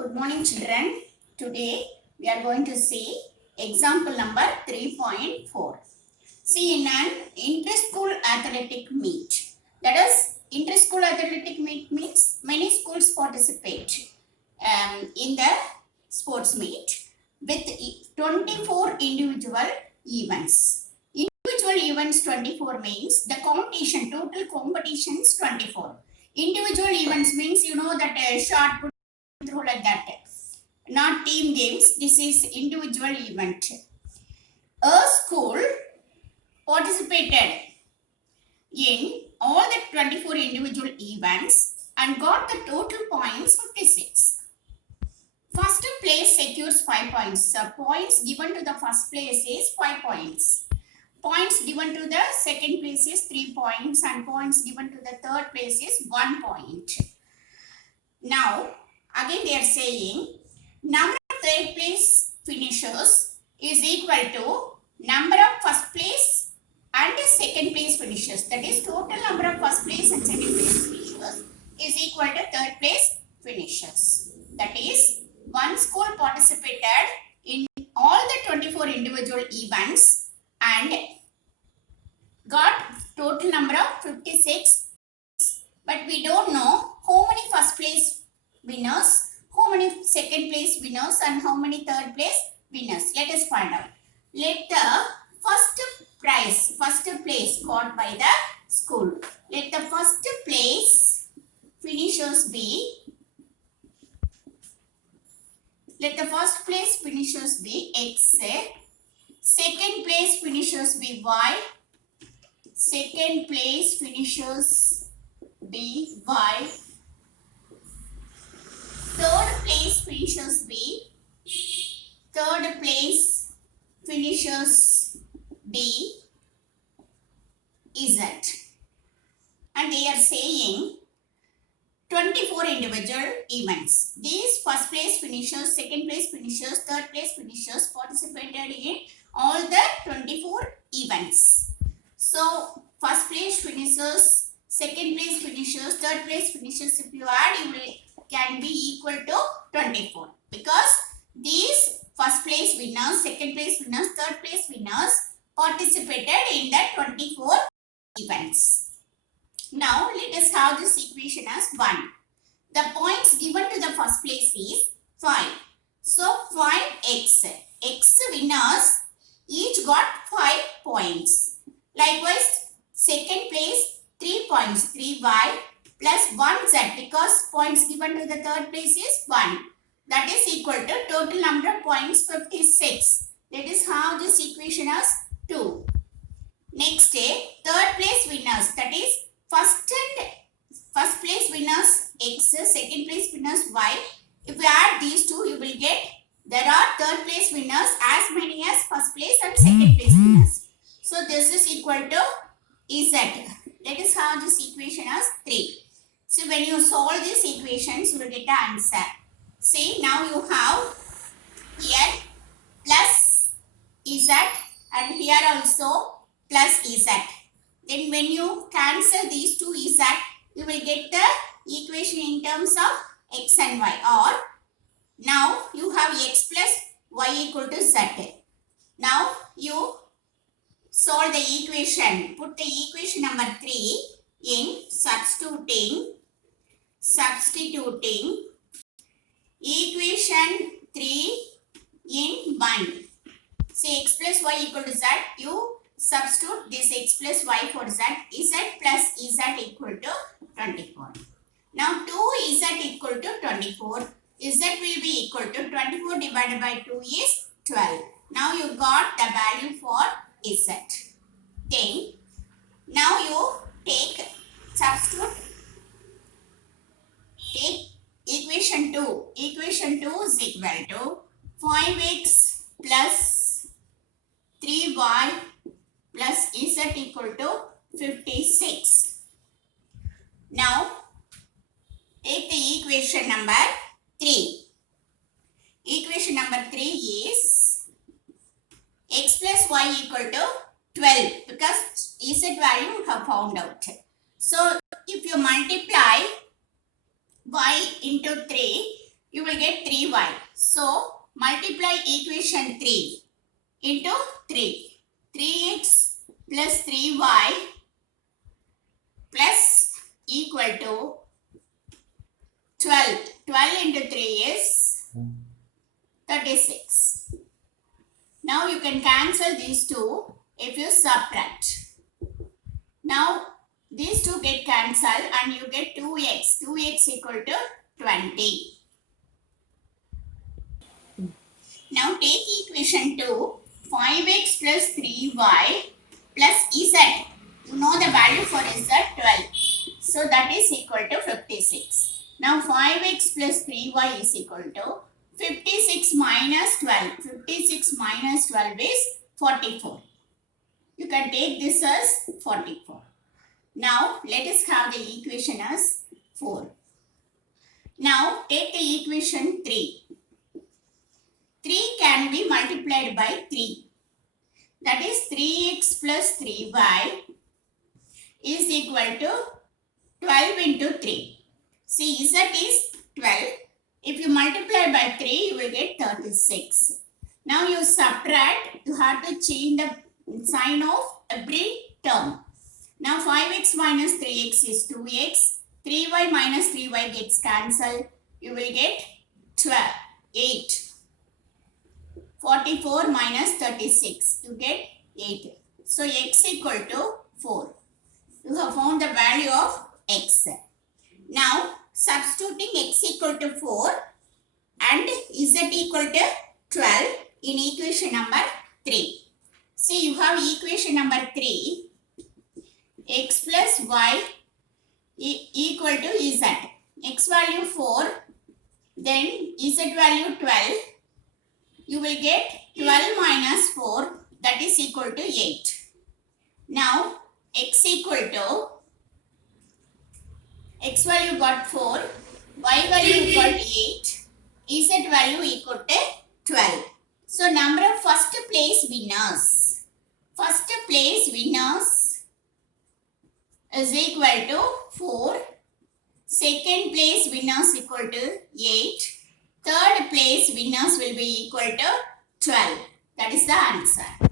Good morning, children. Today we are going to see example number 3.4. See, in an inter-school athletic meet. That is, inter-school athletic meet means many schools participate in the sports meet with 24 individual events. Individual events 24 means the competition, total competitions 24. Individual events means that short put through like that. Not team games, this is individual event. A school participated in all the 24 individual events and got the total points 56. First place secures 5 points. So points given to the first place is 5 points. Points given to the second place is 3 points and points given to the third place is 1 point. Now, again they are saying number of third place finishers is equal to number of first place and second place finishers. That is, total number of first place and second place finishers is equal to third place finishers. That is, one school participated in all the 24 individual events and got total number of 56, but we don't know how many first place winners, how many second place winners and how many third place winners. Let us find out. Let the first place got by the school. Let the first place finishers be, X, second place finishers be Y, second place finishers be Y, third place finishers be, third place finishers be Z. And they are saying 24 individual events. These first place finishers, second place finishers, third place finishers participated in all the 24 events. So, first place finishers, second place finishers, third place finishers, if you add, can be equal to 24. Because these first place winners, second place winners, third place winners participated in the 24 events. Now, let us have this equation as 1. The points given to the first place is 5. So, 5x. X winners each got 5 points. Likewise, second place 3 points, 3y plus 1z, because points given to the third place is 1. That is equal to total number of points 56. Let us have this equation as 2. Next, third place winners, that is first place winners X, second place winners Y. If you add these two, you will get there are third place winners as many as first place and second place winners. So this is equal to Z. Let us have this equation as 3. So when you solve these equations, you will get the answer. See, now you have here plus Z and here also plus Z. Then when you cancel these two Z, you will get the equation in terms of X and Y. Or now you have X plus Y equal to Z. Now you solve the equation. Put the equation number 3 in substituting equation 3 in 1. Say X plus Y equal to Z. You substitute this X plus Y for Z. Z plus Z equal to 24. Now 2Z equal to 24. Z will be equal to 24 divided by 2 is 12. Now you got the value for Z. Then now you substitute equation 2. Equation 2 is equal to 5x plus 3y plus Z equal to 56. Now take the equation number 3. Equation number 3 is X plus Y equal to 12, because Z value you have found out. So if you multiply y into 3, you will get 3y. So multiply equation 3 into 3. 3x plus 3y plus equal to 12. 12 into 3 is 36. Now you can cancel these two if you subtract. Now these two get cancelled and you get 2x. 2x equal to 20. Now take equation 2. 5x plus 3y plus z. You know the value for z 12. So that is equal to 56. Now 5x plus 3y is equal to 56 minus 12. 56 minus 12 is 44. You can take this as 44. Now let us have the equation as 4. Now take the equation 3. 3 can be multiplied by 3. That is 3x plus 3y is equal to 12 into 3. See, z is 12. If you multiply by 3, you will get 36. Now you subtract, you have to change the sign of every term. Now 5x minus 3x is 2x. 3y minus 3y gets cancelled. You will get 8. 44 minus 36. You get 8. So x equal to 4. You have found the value of x. Now substituting x equal to 4 and z equal to 12 in equation number 3. See, you have equation number 3. X plus y equal to z. X value 4. Then z value 12. You will get 12 minus 4, that is equal to 8. Now x equal to, x value got 4, y value got 8, z value equal to 12. So number of first place winners. First place winners is equal to 4. Second place winners equal to 8. Third place winners will be equal to 12. That is the answer.